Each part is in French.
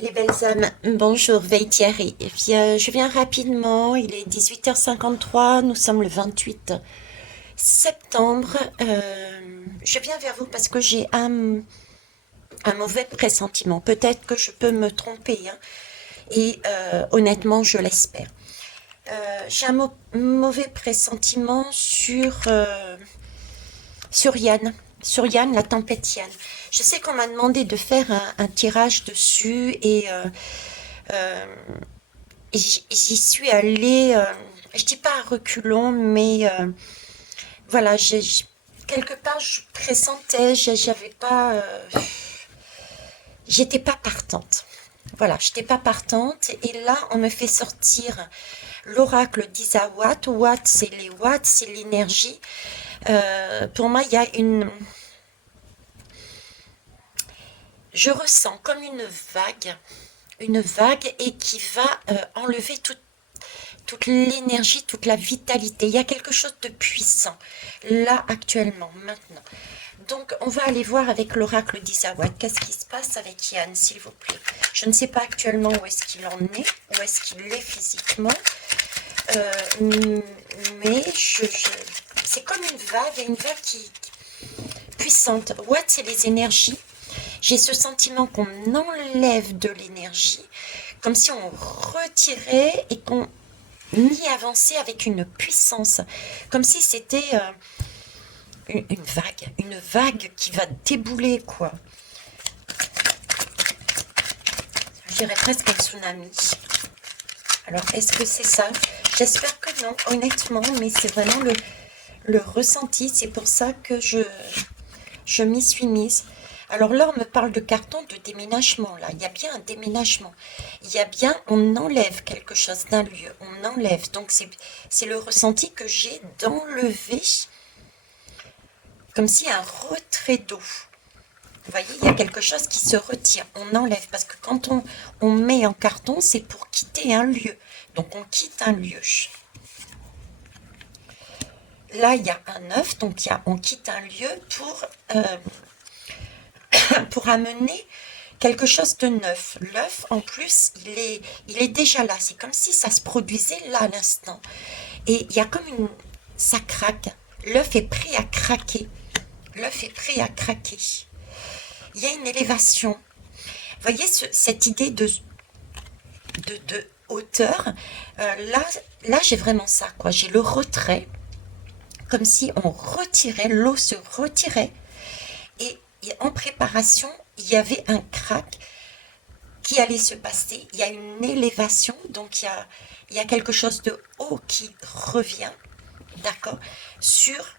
Les belles âmes, bonjour Thierry. Eh bien, je viens rapidement, il est 18h53, nous sommes le 28 septembre. Je viens vers vous parce que j'ai un mauvais pressentiment. Peut-être que je peux me tromper, hein, et honnêtement, je l'espère. J'ai un mauvais pressentiment sur Yann, sur Yann, la tempête Yann. Je sais qu'on m'a demandé de faire un tirage dessus et j'y suis allée, je dis pas à reculons, mais voilà, quelque part je pressentais, j'avais pas, j'étais pas partante. Voilà, j'étais pas partante et là on me fait sortir l'oracle d'Isa Watt. Watt c'est les watts, c'est l'énergie. Pour moi il y a je ressens comme une vague et qui va enlever toute l'énergie, toute la vitalité. Il y a quelque chose de puissant, là, actuellement, maintenant. Donc, on va aller voir avec l'oracle d'Isawat. Qu'est-ce qui se passe avec Yann, s'il vous plaît? Je ne sais pas actuellement où est-ce qu'il en est, où est-ce qu'il est physiquement, mais c'est comme une vague qui puissante. Watt, c'est les énergies. J'ai ce sentiment qu'on enlève de l'énergie, comme si on retirait et qu'on y avançait avec une puissance, comme si c'était une vague qui va débouler, quoi. Je dirais presque un tsunami. Alors, est-ce que c'est ça? J'espère que non, honnêtement, mais c'est vraiment le ressenti. C'est pour ça que je m'y suis mise. Alors là, on me parle de carton de déménagement, là. Il y a bien un déménagement. Il y a bien, on enlève quelque chose d'un lieu. On enlève. Donc, c'est le ressenti que j'ai d'enlever, comme s'il y a un retrait d'eau. Vous voyez, il y a quelque chose qui se retire. On enlève. Parce que quand on met en carton, c'est pour quitter un lieu. Donc, on quitte un lieu. Là, il y a un œuf. Donc, on quitte un lieu pour amener quelque chose de neuf. L'œuf, en plus, il est déjà là. C'est comme si ça se produisait là à l'instant. Et il y a comme une... Ça craque. L'œuf est prêt à craquer. L'œuf est prêt à craquer. Il y a une élévation. Vous voyez cette idée de hauteur. Là j'ai vraiment ça, quoi. J'ai le retrait, comme si on retirait, l'eau se retirait. Et en préparation, il y avait un crack qui allait se passer. Il y a une élévation, donc il y a quelque chose de haut qui revient, d'accord, sur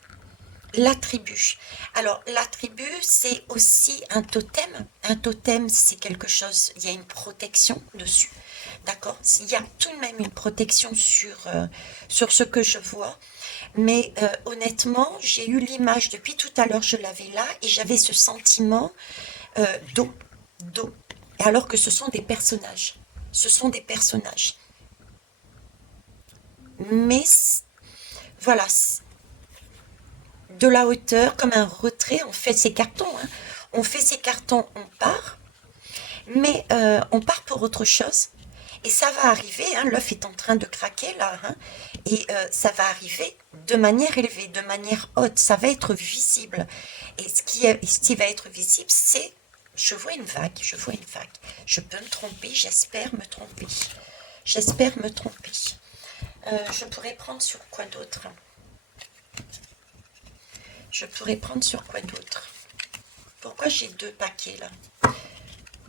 la tribu. Alors, la tribu, c'est aussi un totem. Un totem, c'est quelque chose, il y a une protection dessus, d'accord. Il y a tout de même une protection sur ce que je vois. Mais honnêtement, j'ai eu l'image depuis tout à l'heure, je l'avais là, et j'avais ce sentiment d'eau, d'eau. Alors que ce sont des personnages. Ce sont des personnages. Mais voilà, de la hauteur, comme un retrait, on fait ses cartons, hein. On fait ses cartons, on part, mais on part pour autre chose. Et ça va arriver, hein, l'œuf est en train de craquer là, hein, et ça va arriver de manière élevée, de manière haute, ça va être visible. Et ce qui va être visible, c'est, je vois une vague, je vois une vague. Je peux me tromper, j'espère me tromper. J'espère me tromper. Je pourrais prendre sur quoi d'autre? Je pourrais prendre sur quoi d'autre? Pourquoi j'ai deux paquets là?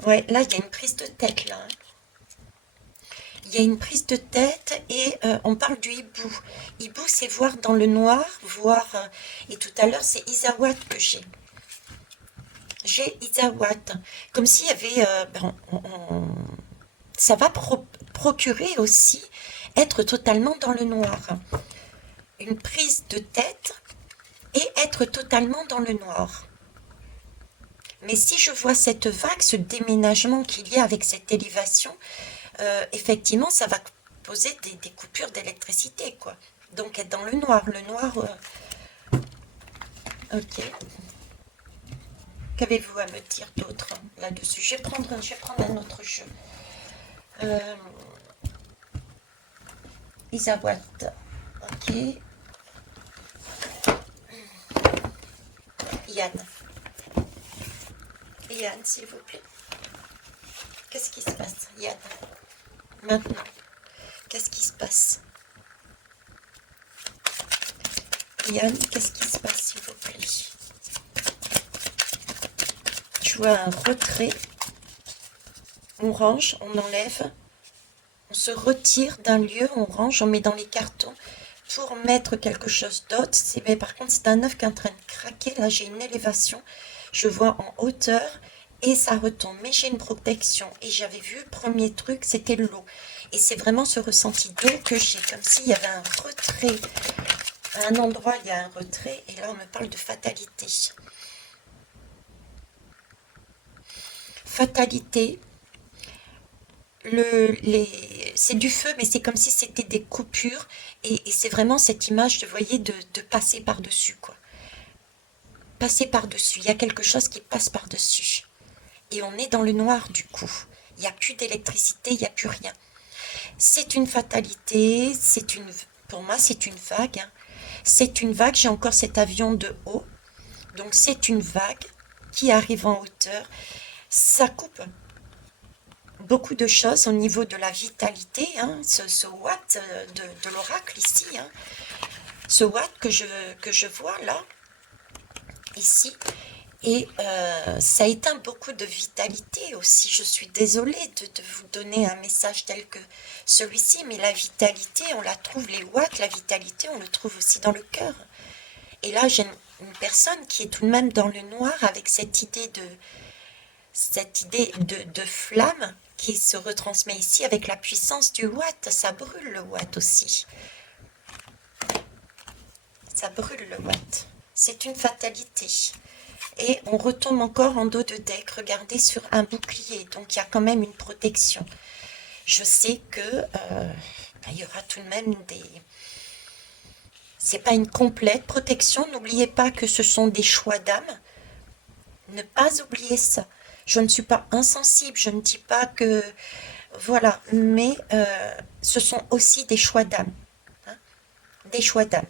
Ouais, là il y a une prise de tête là, hein. Il y a une prise de tête et on parle du hibou. Hibou, c'est voir dans le noir, voir. Et tout à l'heure, c'est Isawat que j'ai. J'ai Isawat. Comme s'il y avait. Ça va procurer aussi être totalement dans le noir. Une prise de tête et être totalement dans le noir. Mais si je vois cette vague, ce déménagement qu'il y a avec cette élévation, effectivement, ça va poser des coupures d'électricité, quoi. Donc être dans le noir. Le noir, ok. Qu'avez-vous à me dire d'autre là-dessus? Je vais prendre un autre jeu. Isawat. Ok. Yann. Yann, s'il vous plaît. Qu'est-ce qui se passe, Yann? Maintenant, qu'est-ce qui se passe? Yann, qu'est-ce qui se passe, s'il vous plaît? Je vois un retrait. On range, on enlève. On se retire d'un lieu, on range, on met dans les cartons pour mettre quelque chose d'autre. Mais par contre, c'est un œuf qui est en train de craquer. Là, j'ai une élévation. Je vois en hauteur et ça retombe. Mais j'ai une protection. Et j'avais vu, le premier truc, c'était l'eau. Et c'est vraiment ce ressenti d'eau que j'ai. Comme s'il y avait un retrait. À un endroit, il y a un retrait. Et là, on me parle de fatalité. Fatalité. C'est du feu, mais c'est comme si c'était des coupures. Et c'est vraiment cette image, vous voyez, de passer par-dessus, quoi. Passer par-dessus. Il y a quelque chose qui passe par-dessus. Et on est dans le noir, du coup. Il n'y a plus d'électricité, il n'y a plus rien. C'est une fatalité, pour moi, c'est une vague. Hein. C'est une vague, j'ai encore cet avion de haut. Donc, c'est une vague qui arrive en hauteur. Ça coupe beaucoup de choses au niveau de la vitalité, hein, ce watt de l'oracle ici, hein, ce watt que je vois là, ici, et ça éteint beaucoup de vitalité aussi. Je suis désolée de vous donner un message tel que celui-ci, mais la vitalité, on la trouve, les watts, la vitalité, on le trouve aussi dans le cœur. Et là, j'ai une personne qui est tout de même dans le noir avec cette idée de flamme qui se retransmet ici avec la puissance du watt. Ça brûle le watt aussi. Ça brûle le watt. C'est une fatalité. Et on retombe encore en dos de deck. Regardez sur un bouclier. Donc il y a quand même une protection. Je sais que il y aura tout de même des... C'est pas une complète protection. N'oubliez pas que ce sont des choix d'âme. Ne pas oublier ça. Je ne suis pas insensible, je ne dis pas que... Voilà, mais ce sont aussi des choix d'âme. Hein, des choix d'âme.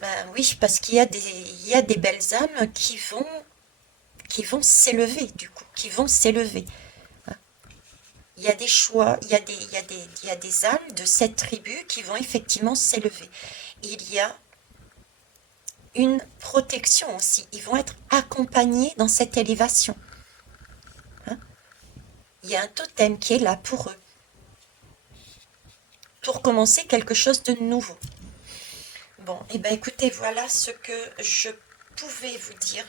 Ben oui, parce il y a des belles âmes qui vont s'élever, du coup, qui vont s'élever. Hein. Il y a des choix, il y a des âmes de cette tribu qui vont effectivement s'élever. Il y a une protection aussi. Ils vont être accompagnés dans cette élévation. Hein. Il y a un totem qui est là pour eux. Pour commencer quelque chose de nouveau. Bon, et ben écoutez, voilà ce que je pouvais vous dire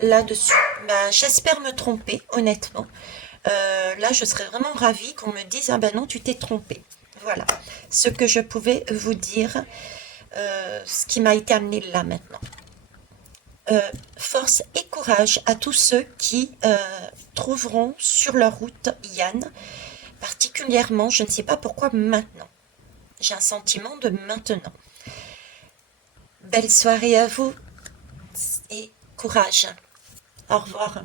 là-dessus. Ben, j'espère me tromper, honnêtement. Là, je serais vraiment ravie qu'on me dise, ah ben non, tu t'es trompé. Voilà, ce que je pouvais vous dire, ce qui m'a été amené là maintenant. Force et courage à tous ceux qui trouveront sur leur route Yann, particulièrement, je ne sais pas pourquoi maintenant. J'ai un sentiment de maintenant. Belle soirée à vous et courage. Au revoir.